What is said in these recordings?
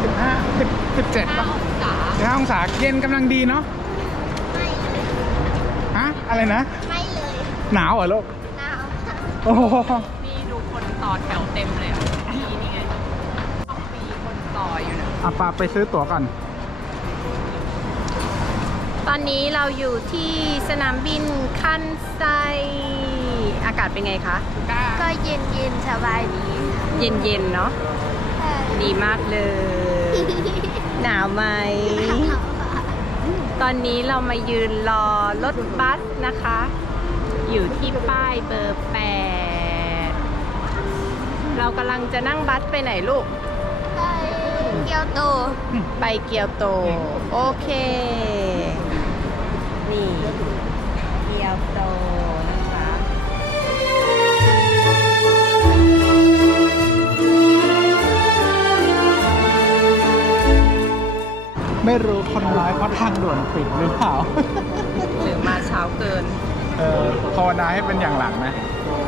สิบเจ็ดป่ะองศาสิบห้าองศาเย็นกำลังดีเนาะไม่เลยฮะอะไรนะ ไม่เลย หนาวเหรอลูก หนาวค่ะโอ้โหนี่ดูคนต่อแถวเต็มเลยอะนี่นี่ไงต้องมีคนต่ออยู่นะอาปาไปซื้อตั๋วก่อน ตอนนี้เราอยู่ที่สนามบินคันไซ อากาศเป็นไงคะ ก็เย็นเย็นๆสบายดีค่ะเย็นๆเนาะใช่ดีมากเลย หนาวไหม ตอนนี้เรามายืนรอรถบัสนะคะ อยู่ที่ป้ายเบอร์แปดเรากำลังจะนั่งบัสไปไหนลูกไปเกียวโต ไปเกียวโต โอเค นี่ เกียวโต ไม่รู้คนน้อยเพราะทางด่วนปิดหรือเปล่า หรือมาเช้าเกิน เออภาวนาให้เป็นอย่างหลังนะ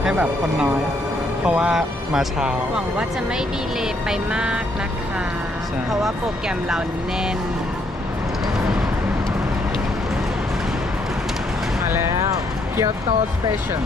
ให้แบบคนน้อย เพราะว่ามาเช้า หวังว่าจะไม่ดีเลย์ไปมากนะคะ ใช่ เพราะว่าโปรแกรมเราแน่น มาแล้วเกียวโตสเตชัน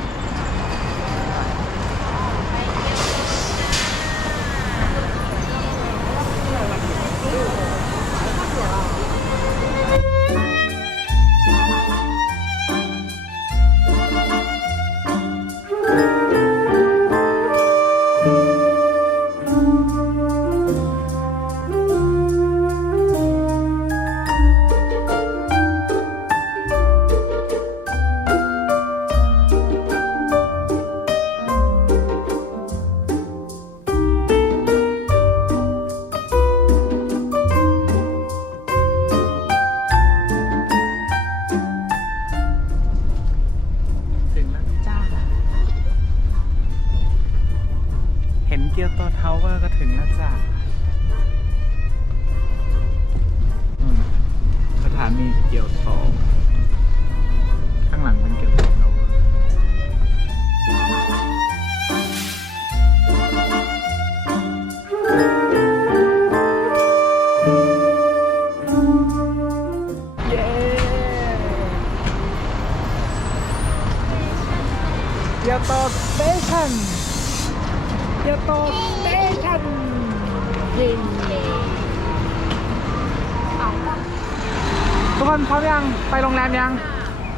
ทุกคนพร้อมยัง ไปโรงแรมยัง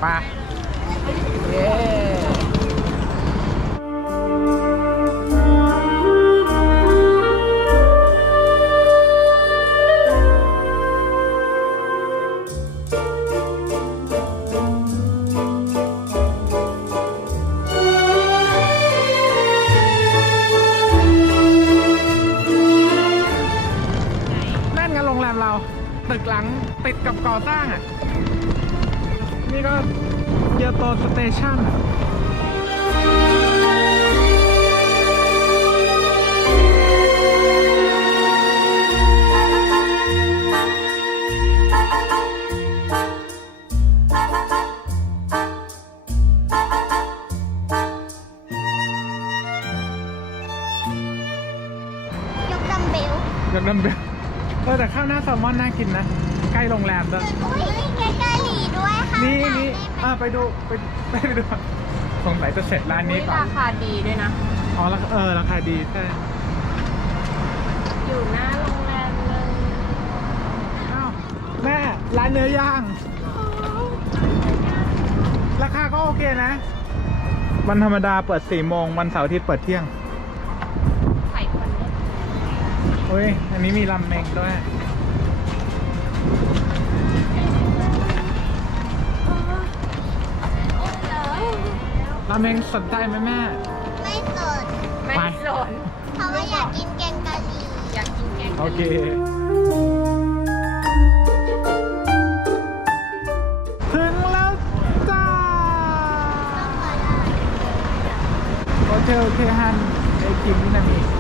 ไปเย้ กับก่อสร้างอะ นี่ก็เกียวโตสเตชันอะยกดัมเบล ยกดัมเบลเออแต่ข้าวหน้าแซลมอนน่ากินนะ ใกล้โรงแรมด้วยอุ้ยมีแกงกะหรี่ด้วยค่ะนี่นี่อ่าไปดูไปไปดูสงสัยจะเสร็จร้านนี้ก่อนราคาดีด้วยนะ อ๋อราคาเออราคาดีใช่ อยู่หน้าโรงแรมเลยอ้าวแม่ร้านเนื้อย่างราคาก็โอเคนะ วันธรรมดาเปิด4โมงวันเสาร์อาทิตย์เปิดเที่ยงไข่คนนี้เฮ้ย อันนี้มีรำเมงด้วย รำเมงสนใจไหมแม่ ไม่สด ไม่ไปสนเพราะว่าอยากกินแกงกะหรี่อยากกินแกงโอเคถึงแล้วจ้า โอเค โอเคฮันไอคิมนี่นะมี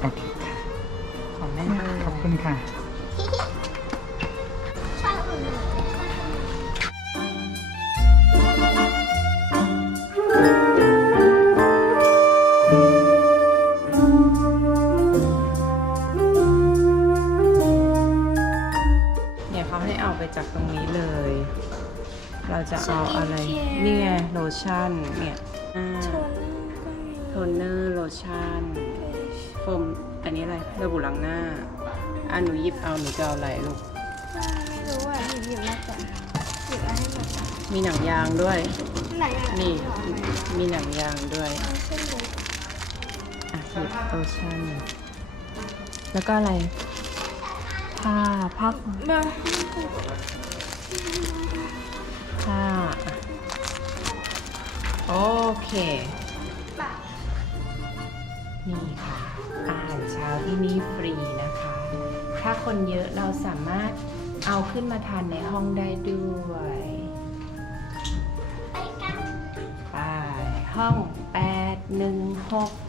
โอเคค่ะ ของแม่เลยขอบคุณค่ะ ชอบอุ่นเนี่ยเขาให้เอาไปจากตรงนี้เลย เราจะเอาอะไร นี่ไงโลชั่น เนี่ยอ่าโทนเนอร์โลชั่น โฟมอันนี้อะไรสบู่ล้างหน้าอะหนูหยิบเอาหนูจะเอาอะไรลูกไม่รู้อะหยิบมาก่อนหยิบมาให้หมดมีหนังยางด้วย ไหนอะนี่มีหนังยางด้วยเอาเส้นเลยอะหยิบโลชั่นแล้วก็อะไรผ้าพักมาผ้าอะโอเค ที่นี่ฟรีนะคะ ถ้าคนเยอะเราสามารถเอาขึ้นมาทานในห้องได้ด้วยไปกันไปห้อง 816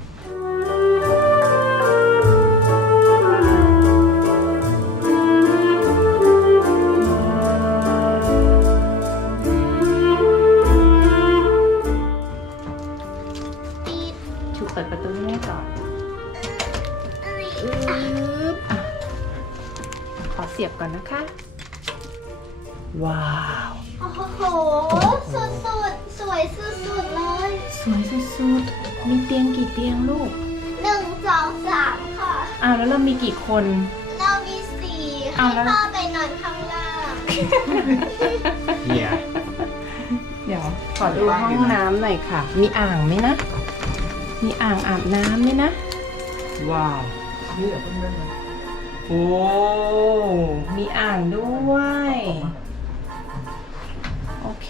สียบก่อนนะคะ ว้าว โอ้โห สุดสุดๆสวยสุดสุดๆเลยสวยสุดๆ มีเตียงกี่เตียงลูก หนึ่งสองสามค่ะ อ้าวแล้วเรามีกี่คน เรามีสี่เอาให้แล้ว พ่อไปนอนข้างล่างเหี้ยเดี๋ยว ขอดูห้องน้ำหน่อยค่ะ มีอ่างไหมนะ มีอ่างอาบน้ำไหมนะว้า โอ้ มีอ่างด้วย โอเค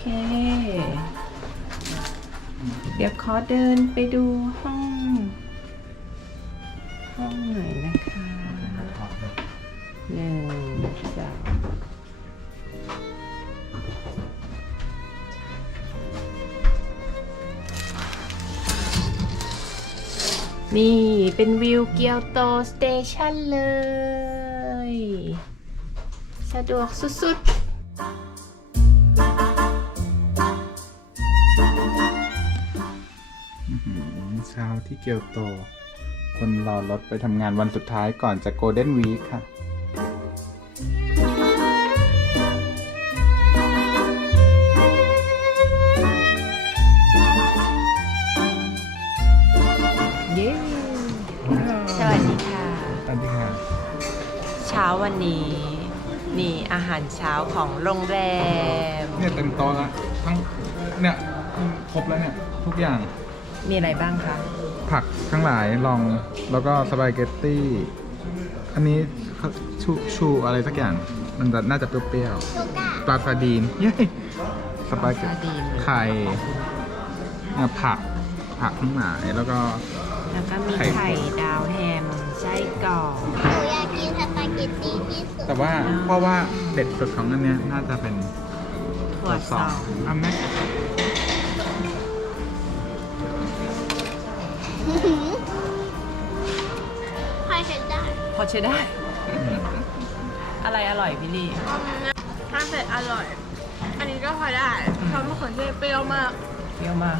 เดี๋ยวขอเดินไปดูห้อง ห้องหน่อยนะคะหนึ่งสอง นี่เป็นวิวเกียวโตสเตชันเลย สะดวกสุดๆเช้าที่เกียวโต คนรอรถไปทำงานวันสุดท้ายก่อนจะโกลเด้นวีคค่ะ วันนี้ นี่อาหารเช้าของโรงแรม เนี่ยเต็มโต๊ะแล้วทั้งเนี่ยครบแล้วเนี่ยทุกอย่าง มีอะไรบ้างคะ ผักทั้งหลายลองแล้วก็สปาเกตตี้ อันนี้เขาชูชูอะไรสักอย่าง มันจะน่าจะเปรี้ยวลูก้าๆปลาซาดีนเย้สปาเกตซาดีน ไข่เนี่ยผักผักทั้งหลายแล้วก็ แล้วก็มีไข่ ไข่ดาวแฮมไส้กรอกหนูอยากกิ แต่ว่าเพราะว่าเด็ดสุดของเรื่องนี้น่าจะเป็นถั่วสองอะแม่พอใช้ได้ พอใช้ได้ อะไรอร่อยพี่ลี่ถ้าเสร็จอร่อย อันนี้ก็พอได้เพราะมะเขือเทศเปรี้ยวมาก เปรี้ยวมาก